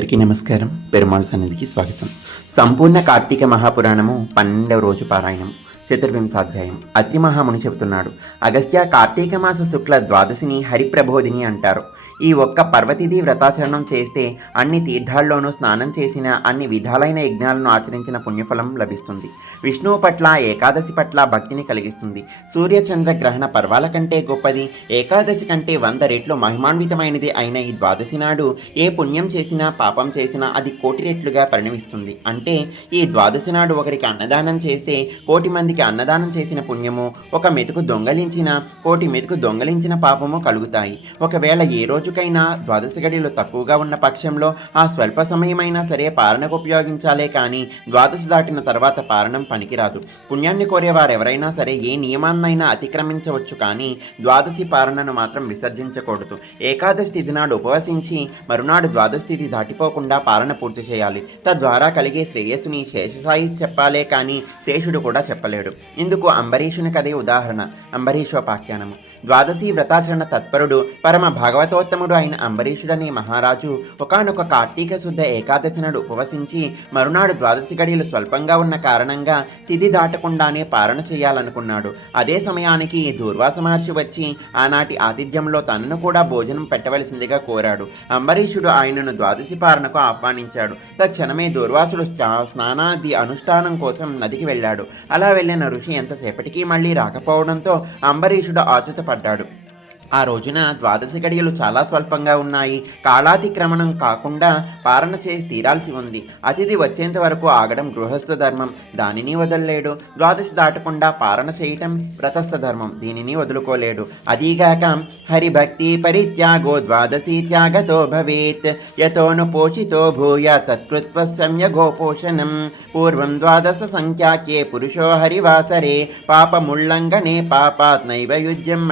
అందరికీ నమస్కారం. పెరుమాళ్ సన్నిధికి స్వాగతం. సంపూర్ణ కార్తీక మహాపురాణము పన్నెండవ రోజు పారాయణం చతుర్వింశాధ్యాయం అతిమహాముని చెబుతున్నాడు అగస్త్య కార్తీక మాస శుక్ల ద్వాదశిని హరిప్రబోధిని అంటారు. ఈ ఒక్క పర్వతిథి వ్రతాచరణం చేస్తే అన్ని తీర్థాల్లోనూ స్నానం చేసిన అన్ని విధాలైన యజ్ఞాలను ఆచరించిన పుణ్యఫలం లభిస్తుంది. విష్ణువు పట్ల ఏకాదశి పట్ల భక్తిని కలిగిస్తుంది. సూర్యచంద్ర గ్రహణ పర్వాల కంటే గొప్పది. ఏకాదశి కంటే వంద రెట్లు మహిమాన్వితమైనది అయిన ఈ ద్వాదశి నాడు ఏ పుణ్యం చేసినా పాపం చేసినా అది కోటి రెట్లుగా పరిణమిస్తుంది. అంటే ఈ ద్వాదశి నాడు ఒకరికి అన్నదానం చేస్తే కోటి మందికి అన్నదానం చేసిన పుణ్యము ఒక మెతుకు దొంగలించిన కోటి మెతుకు దొంగలించిన పాపము కలుగుతాయి. ఒకవేళ ఏ రోజు రోజుకైనా ద్వాదశి గడిలో తక్కువగా ఉన్న పక్షంలో ఆ స్వల్ప సమయమైనా సరే పాలనకు ఉపయోగించాలే కానీ ద్వాదశి దాటిన తర్వాత పాలనం పనికిరాదు. పుణ్యాన్ని కోరేవారెవరైనా సరే ఏ నియమాన్నైనా అతిక్రమించవచ్చు కానీ ద్వాదశి పాలనను మాత్రం విసర్జించకూడదు. ఏకాదశి తిథి నాడు ఉపవసించి మరునాడు ద్వాదశి తిథి దాటిపోకుండా పాలన పూర్తి చేయాలి. తద్వారా కలిగే శ్రేయస్సుని శేషసాయి చెప్పాలే కానీ శేషుడు కూడా చెప్పలేడు. ఇందుకు అంబరీషుని కదే ఉదాహరణ. అంబరీషోపాఖ్యానము. ద్వాదశి వ్రతాచరణ తత్పరుడు పరమ భాగవతోత్తముడు అయిన అంబరీషుడనే మహారాజు ఒకానొక కార్తీక శుద్ధ ఏకాదశి నాడు ఉపవసించి మరునాడు ద్వాదశి గడియలు స్వల్పంగా ఉన్న కారణంగా తిథి దాటకుండానే పారణ చేయాలనుకున్నాడు. అదే సమయానికి దూర్వాస మహర్షి వచ్చి ఆనాటి ఆతిథ్యంలో తనను కూడా భోజనం పెట్టవలసిందిగా కోరాడు. అంబరీషుడు ఆయనను ద్వాదశి పారణకు ఆహ్వానించాడు. తక్షణమే దూర్వాసుడు స్నా- స్నానాది అనుష్ఠానం కోసం నదికి వెళ్ళాడు. అలా వెళ్ళిన ఋషి ఎంతసేపటికి మళ్ళీ రాకపోవడంతో అంబరీషుడు పడ్డాడు. ఆ రోజున ద్వాదశి గడియలు చాలా స్వల్పంగా ఉన్నాయి. కాలాతిక్రమణం కాకుండా పారణ చేసి తీరాల్సి ఉంది. అతిథి వచ్చేంత వరకు ఆగడం గృహస్థ ధర్మం. దానిని వదలలేడు. ద్వాదశి దాటకుండా పారణ చేయటం వ్రతస్థ ధర్మం. దీనిని వదులుకోలేడు. అదీగాక హరిభక్తి పరిత్యాగో ద్వాదశి త్యాగతో భవేత్. యతోను పోషితో భూయ తత్కృత్వ సమ్యగోపోషణం పూర్వం ద్వాదశ సంఖ్యాకే పురుషో హరివాసరే. పాపముల్లంఘనే పాపాత్ నైవ యుజ్యం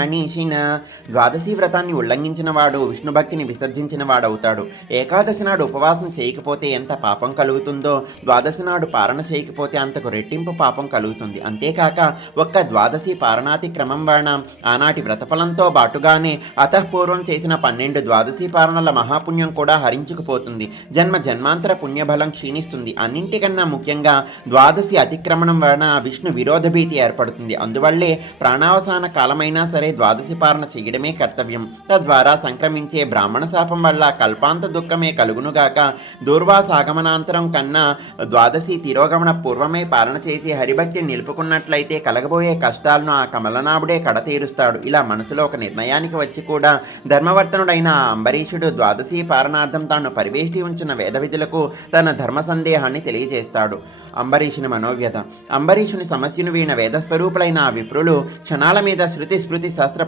ద్వాదశి వ్రతాన్ని ఉల్లంఘించిన వాడు విష్ణు భక్తిని విసర్జించిన వాడవుతాడు ఏకాదశి నాడు ఉపవాసం చేయకపోతే ఎంత పాపం కలుగుతుందో ద్వాదశి నాడు పారణ చేయకపోతే అంతకు రెట్టింపు పాపం కలుగుతుంది. అంతేకాక ఒక్క ద్వాదశి పారణాతి క్రమం వలన ఆనాటి వ్రతఫలంతో బాటుగానే అతఃపూర్వం చేసిన పన్నెండు ద్వాదశి పారణల మహాపుణ్యం కూడా హరించుకుపోతుంది. జన్మ జన్మాంతర పుణ్యబలం క్షీణిస్తుంది. అన్నింటికన్నా ముఖ్యంగా ద్వాదశి అతిక్రమణం వలన విష్ణు విరోధ భీతి ఏర్పడుతుంది. అందువల్లే ప్రాణావసాన కాలమైనా సరే ద్వాదశి పాలన చేయడమే కర్తవ్యం. తద్వారా సంక్రమించే బ్రాహ్మణ శాపం వల్ల కల్పాంత దుఃఖమే కలుగునుగాక దూర్వాసాగమనాంతరం కన్నా ద్వాదశి తిరోగమన పూర్వమే పాలన చేసి హరిభక్తిని నిలుపుకున్నట్లయితే కలగబోయే కష్టాలను ఆ కమలనాభుడే కడతీరుస్తాడు. ఇలా మనసులో ఒక నిర్ణయానికి వచ్చి కూడా ధర్మవర్తనుడైన అంబరీషుడు ద్వాదశి పాలనార్థం తాను పరివేష్టి ఉంచిన వేద విధులకు తన ధర్మ సందేహాన్ని తెలియజేస్తాడు. అంబరీషుని మనోవ్యత అంబరీషుని సమస్యను వీణ వేదస్వరూపులైన ఆ విప్రులు క్షణాల మీద శృతి స్మృతి శాస్త్ర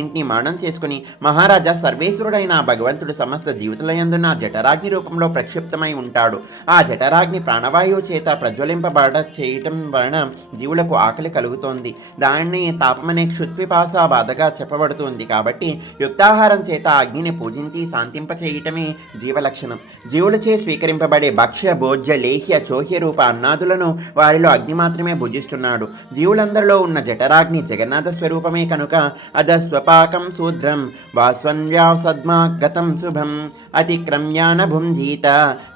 పురాణాదాలన్నింటినీ మానం చేసుకుని మహారాజా సర్వేశ్వరుడైన భగవంతుడు సమస్త జీవితలయందున్న జఠరాగ్ని రూపంలో ప్రక్షిప్తమై ఉంటాడు. ఆ జఠరాగ్ని ప్రాణవాయువు చేత ప్రజ్వలింపబడ చేయటం వలన జీవులకు ఆకలి కలుగుతోంది. దాన్ని తాపమనే క్షుత్విపాస బాధగా చెప్పబడుతుంది కాబట్టి యుక్తాహారం చేత అగ్నిని పూజించి శాంతింప చేయటమే జీవలక్షణం. జీవులచే స్వీకరింపబడే భక్ష్య భోజ్య లేహ్య చోహ్య రూప అన్నాదులను వారిలో అగ్ని మాత్రమే భుజిస్తున్నాడు జీవులందరిలో ఉన్న జఠరాగ్ని జగన్నాథ స్వరూపమే కనుక అద పాకం శూద్రం. వాస్వన్యాసద్మా గతం శుభం. అతిక్రమ్యాన భుంజీత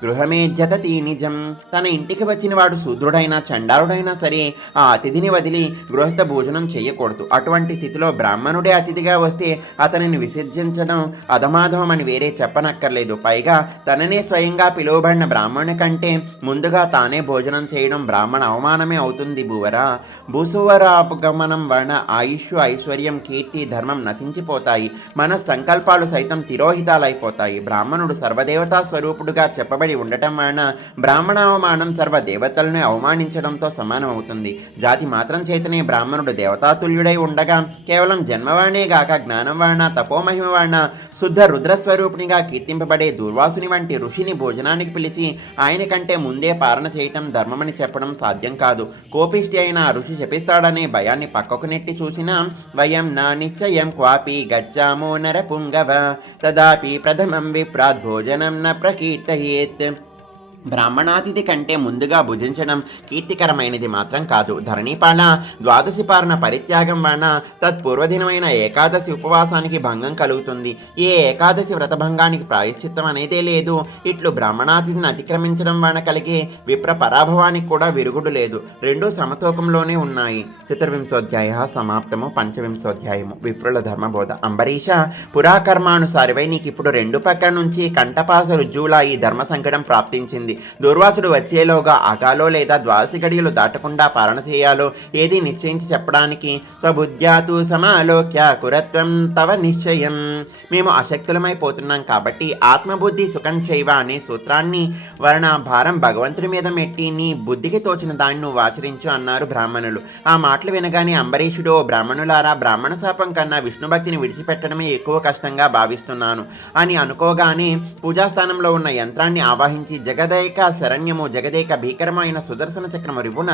గృహమేధ్యత నిజం. తన ఇంటికి వచ్చిన వాడు శూద్రుడైనా చండాలుడైనా సరే ఆ అతిథిని వదిలి గృహస్థ భోజనం చేయకూడదు. అటువంటి స్థితిలో బ్రాహ్మణుడే అతిథిగా వస్తే అతనిని విసర్జించడం అధమాధవం అని వేరే చెప్పనక్కర్లేదు. పైగా తననే స్వయంగా పిలువబడిన బ్రాహ్మణుని కంటే ముందుగా తానే భోజనం చేయడం బ్రాహ్మణ అవమానమే అవుతుంది భూవరా. భూసువరాపగమనం వలన ఆయుష్ ఐశ్వర్యం కీర్తి ధర్మం నశించిపోతాయి. మన సంకల్పాలు సైతం తిరోహితాలైపోతాయి. బ్రాహ్మణుడు సర్వదేవతా స్వరూపుడుగా చెప్పబడి ఉండటం వలన బ్రాహ్మణ అవమానం సర్వదేవతలను అవమానించడంతో సమానం అవుతుంది జాతి మాత్రం చేతనే బ్రాహ్మణుడు దేవతాతుల్యుడై ఉండగా కేవలం జన్మవాణే గాక జ్ఞానం వర్ణ తపోమహిమ వలన శుద్ధ రుద్రస్వరూపునిగా కీర్తింపబడే దుర్వాసుని వంటి ఋషిని భోజనానికి పిలిచి ఆయన కంటే ముందే పాలన చేయటం ధర్మమని చెప్పడం సాధ్యం కాదు. కోపిష్టి అయిన ఋషి శపిస్తాడనే భయాన్ని పక్కకు నెట్టి చూసినా వయం నా నిశ్చయం క్వాపి గచ్చామో నరపుంగవ తదాపి ప్రథమం విప్రాద్ భోజనం న ప్రకీర్తయేత్ బ్రాహ్మణాతిథి కంటే ముందుగా భుజించడం కీర్తికరమైనది మాత్రం కాదు. ధరణిపాల ద్వాదశి పాలన పరిత్యాగం వలన తత్పూర్వదినమైన ఏకాదశి ఉపవాసానికి భంగం కలుగుతుంది. ఏ ఏకాదశి వ్రతభంగానికి ప్రాయశ్చిత్తం అనేదే లేదు. ఇట్లు బ్రాహ్మణాతిథిని అతిక్రమించడం వలన కలిగే విప్ర పరాభవానికి కూడా విరుగుడు లేదు. రెండూ సమతూకంలోనే ఉన్నాయి. చతుర్వింశోధ్యాయ సమాప్తము పంచవింశోధ్యాయము విప్రుల ధర్మబోధ. అంబరీష పురాకర్మానుసారివై నీకు ఇప్పుడు రెండు పక్కల నుంచి కంఠపాస రుజువులా ఈ ధర్మ సంకటం ప్రాప్తించింది. దుర్వాసుడు వచ్చేలోగా అగాలో లేదా ద్వాదశి గడియలు దాటకుండా పాలన చేయాలో ఏది నిశ్చయించి చెప్పడానికి? స్వబుద్ధ్యాతు సమాలోక్య కురత్వం తవ నిశ్చయం. మేము అశక్తులమైపోతున్నాం కాబట్టి ఆత్మబుద్ధి సుఖం చేయవ అనే సూత్రాన్ని వర్ణ భారం భగవంతుడి మీద మెట్టి నీ బుద్ధికి తోచిన దాన్ని నువ్వు ఆచరించు అన్నారు బ్రాహ్మణులు. ఆ మాటలు వినగానే అంబరీషుడు "ఓ బ్రాహ్మణులారా బ్రాహ్మణ శాపం కన్నా విష్ణు భక్తిని విడిచిపెట్టడమే ఎక్కువ కష్టంగా భావిస్తున్నాను అని అనుకోగానే పూజాస్థానంలో ఉన్న యంత్రాన్ని ఆవాహించి జగదయ జగదేక శరణ్యము జగదేక భీకరమైన సుదర్శన చక్రము రిపున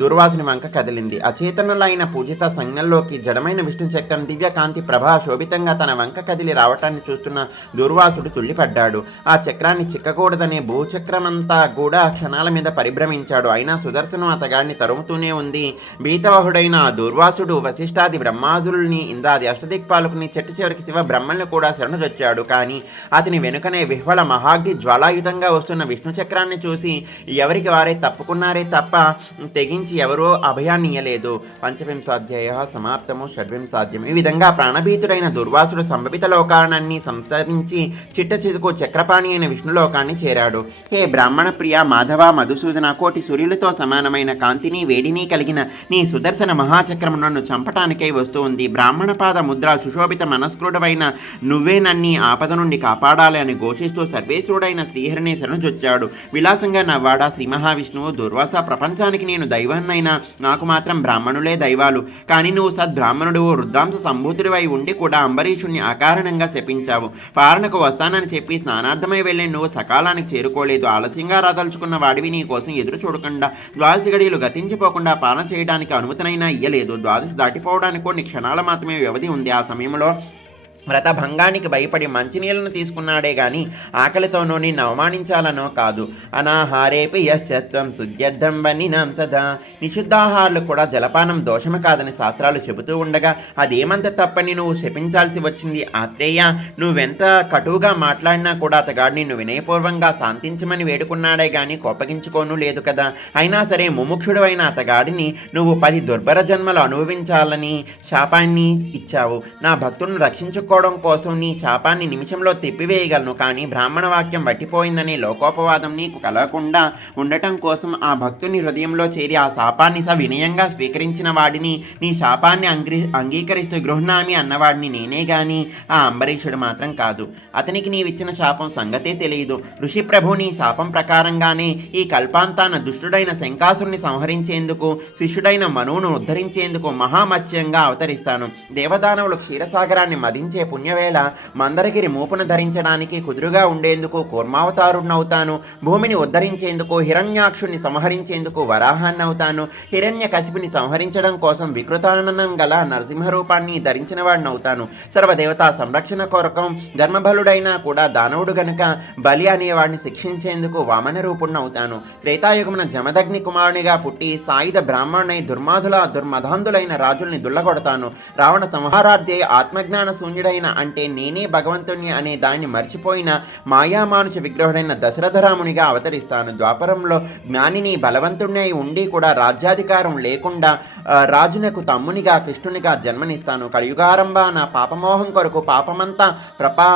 దుర్వాసుని వంక కదిలింది. అచేతనులైన పూజిత సంజ్ఞల్లోకి జడమైన విష్ణు చక్రం దివ్య కాంతి ప్రభా శోభితంగా తన వంక కదిలి రావటాన్ని చూస్తున్న దుర్వాసుడు తుల్లిపడ్డాడు. ఆ చక్రాన్ని చిక్కకూడదనే భూచక్రమంతా కూడా క్షణాల మీద పరిభ్రమించాడు. అయినా సుదర్శనం అతగాడిని తరుముతూనే ఉంది. భీతవహుడైన దుర్వాసుడు వశిష్ఠాది బ్రహ్మాదుల్ని ఇంద్రాది అష్టదిక్పాలకుని చెట్టు చివరికి శివ బ్రహ్మల్ని కూడా శరణుజొచ్చాడు కానీ అతని వెనుకనే విహ్వల మహాగ్ని జ్వాలాయుధంగా వస్తున్న విష్ణు చక్ర చక్రాన్ని చూసి ఎవరికి వారే తప్పుకున్నారే తప్ప తెగించి ఎవరో అభయాన్ని ఇయ్యలేదు. పంచవింశాధ్యాయ సమాప్తము షడ్వింశాధ్యం ఈ విధంగా ప్రాణభీతుడైన దుర్వాసుడు సంభవిత లోకాన్ని సంసరించి చిట్ట చితుకు చక్రపాణి అయిన విష్ణులోకాన్ని చేరాడు. హే బ్రాహ్మణ ప్రియ మాధవ మధుసూదన కోటి సూర్యులతో సమానమైన కాంతిని వేడిని కలిగిన నీ సుదర్శన మహాచక్రము నన్ను చంపటానికై వస్తూ ఉంది. బ్రాహ్మణ పాద ముద్ర సుశోభిత మనస్కృడవైన నువ్వే నన్ని ఆపద నుండి కాపాడాలి అని ఘోషిస్తూ సర్వేశ్వరుడైన శ్రీహరిని శరణుజొచ్చాడు విలాసంగా నవ్వాడా శ్రీ మహావిష్ణువు? దుర్వాస ప్రపంచానికి నేను దైవాన్నైనా. నాకు మాత్రం బ్రాహ్మణులే దైవాలు. కానీ నువ్వు సద్బ్రాహ్మణుడు రుద్రాంశ సంభూతుడివై ఉండి కూడా అంబరీషుణ్ణి అకారణంగా శపించావు. పారణకు వస్తానని చెప్పి స్నానార్థమై వెళ్ళి నువ్వు సకాలానికి చేరుకోలేదు. ఆలస్యంగా రాదలుచుకున్న వాడివి నీ కోసం ఎదురు చూడకుండా ద్వాదశి గడియలు గతించిపోకుండా పాలన చేయడానికి అనుమతినైనా ఇయ్యలేదు. ద్వాదశి దాటిపోవడానికి కొన్ని క్షణాల మాత్రమే వ్యవధి ఉంది. ఆ సమయంలో వ్రతభంగానికి భయపడి మంచినీళ్ళను తీసుకున్నాడే గాని ఆకలితోనూ నిన్ను అవమానించాలనో కాదు. అనాహారేపి యశ్చత్వం శుద్ధ్యర్థం వనినాం సదా. నిషిద్ధాహారులు కూడా జలపానం దోషము కాదని శాస్త్రాలు చెబుతూ ఉండగా అదేమంత తప్పని నువ్వు శపించాల్సి వచ్చింది ఆత్రేయ? నువ్వెంత కటువుగా మాట్లాడినా కూడా అతగాడు నిన్ను వినయపూర్వంగా శాంతించమని వేడుకున్నాడే గాని కోపగించుకోను లేదు కదా. అయినా సరే ముముక్షుడు అయిన అతగాడిని నువ్వు పది దుర్భర జన్మలు అనుభవించాలని శాపాన్ని ఇచ్చావు. నా భక్తులను తప్పించుకోవడం కోసం నీ శాపాన్ని నిమిషంలో తిప్పివేయగలను. కానీ బ్రాహ్మణ వాక్యం వట్టిపోయిందనే లోకోపవాదం నీకు కలగకుండా ఉండటం కోసం ఆ భక్తుని హృదయంలో చేరి ఆ శాపాన్ని స వినయంగా స్వీకరించిన వాడిని నీ శాపాన్ని అంగ్రీ అంగీకరిస్తూ గృహనామి అన్నవాడిని నేనే గాని ఆ అంబరీషుడు మాత్రం కాదు. అతనికి నీవిచ్చిన శాపం సంగతే తెలియదు. ఋషిప్రభు నీ శాపం ప్రకారంగానే ఈ కల్పాంతాన దుష్టుడైన శంకాసుని సంహరించేందుకు శిష్యుడైన మనువును ఉద్ధరించేందుకు మహామత్స్యంగా అవతరిస్తాను. దేవదానవులు క్షీరసాగరాన్ని మదించే పుణ్యవేళ మందరగిరి మూపున ధరించడానికి కుదురుగా ఉండేందుకు కూర్మావతారుణ్ణవుతాను. భూమిని ఉద్ధరించేందుకు హిరణ్యాక్షుని సంహరించేందుకు వరాహాన్నవుతాను. హిరణ్య కశిపిని సంహరించడం కోసం వికృతానందం గల నరసింహరూపాన్ని ధరించిన వాడినవుతాను సర్వదేవతా సంరక్షణ కొరకం ధర్మబలుడైనా కూడా దానవుడు గనుక బలి అనేవాడిని శిక్షించేందుకు వామన రూపుణ్ణవుతాను త్రేతాయుగమున జమదగ్ని కుమారునిగా పుట్టి సాయుధ బ్రాహ్మణునై దుర్మాధుల దుర్మధాంధులైన రాజుల్ని దుల్లగొడతాను. రావణ సంహారార్థే ఆత్మజ్ఞాన శూన్యుడైన అంటే నేనే భగవంతుణ్ణి అనే దాన్ని మర్చిపోయిన మాయామానుష విగ్రహుడైన దశరథరామునిగా అవతరిస్తాను. ద్వాపరంలో జ్ఞానిని బలవంతుణ్ణి అయి ఉండి కూడా రాజ్యాధికారం లేకుండా రాజునకు తమ్మునిగా కృష్ణునిగా జన్మనిస్తాను. కలియుగారంభ నా పాపమోహం కొరకు పాపమంతా ప్రపా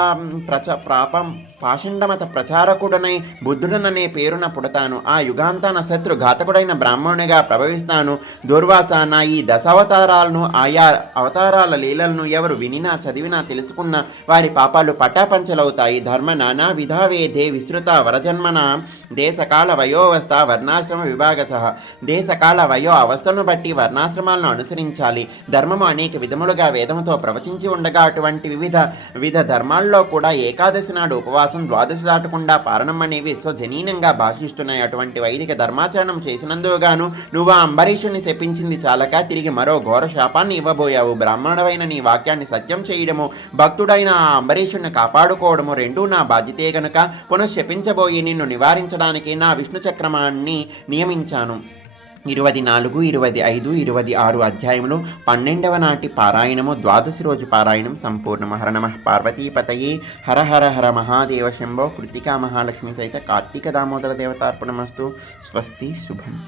ప్రచ ప్రాపం పాషండమత ప్రచారకుడనై బుద్ధుడననే పేరున పుడతాను. ఆ యుగాంతాన శత్రు ఘాతకుడైన బ్రాహ్మణునిగా ప్రభవిస్తాను దుర్వాస నా ఈ దశావతారాలను ఆయా అవతారాల లీలలను ఎవరు వినినా చదివినా తెలుసుకున్న వారి పాపాలు పటాపంచలవుతాయి. ధర్మ నానా విధావేధే విస్తృత వరజన్మన. దేశకాల వయోవస్థ వర్ణాశ్రమ విభాగ సహ. దేశకాల వయో అవస్థలను బట్టి వర్ణాశ్రమాలను అనుసరించాలి. ధర్మము అనేక విధములుగా వేదముతో ప్రవచించి ఉండగా అటువంటి వివిధ వివిధ ధర్మాల్లో కూడా ఏకాదశి నాడు ఉపవాసం ఉపవాసం ద్వాదశ దాటకుండా పారణం అనేవి విశ్వజనీనంగా భాషిస్తున్నాయి. అటువంటి వైదిక ధర్మాచరణం చేసినందుకుగాను నువ్వు ఆ అంబరీషుని శపించింది చాలక తిరిగి మరో ఘోర శాపాన్ని ఇవ్వబోయావు. బ్రాహ్మణుడైన నీ వాక్యాన్ని సత్యం చేయడము భక్తుడైన ఆ అంబరీషుని కాపాడుకోవడము రెండూ నా బాధ్యతే గనుక పునఃశపించబోయి నిన్ను నివారించడానికి నా విష్ణు చక్రమాన్ని నియమించాను. ఇరవై నాలుగు ఇరవై ఐదు ఇరవై ఆరు అధ్యాయములు పన్నెండవ నాటి పారాయణము ద్వాదశి రోజు పారాయణం సంపూర్ణము. హర నమ పార్వతీపతయే. హర హర హర మహాదేవ శంభో. కృతికా మహాలక్ష్మి సహిత కార్తీక దామోదర దేవతార్పణమస్తు. స్వస్తి శుభం.